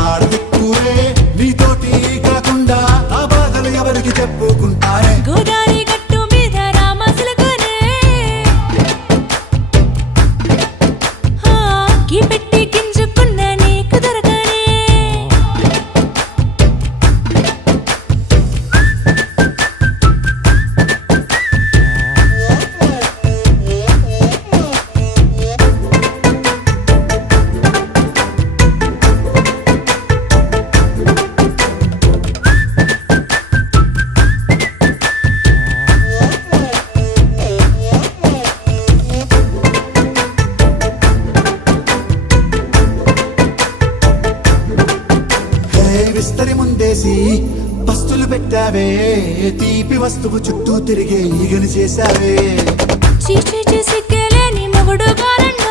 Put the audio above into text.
ఆడదిక్కురే నీతోటి కాకుండా ఆ బాధలు ఎవరికి చెప్పుకుంటారే గోదారి గట్టు మీద రామసులకునే కీ పెట్టి గింజుకున్న నీకు దొరకనే విస్తరి ముందేసి పస్తులు పెట్టావే తీపి వస్తువు చుట్టూ తిరిగే ఈగలు చేశావే చీచి సిగ్గలేని మొగుడు గారన్న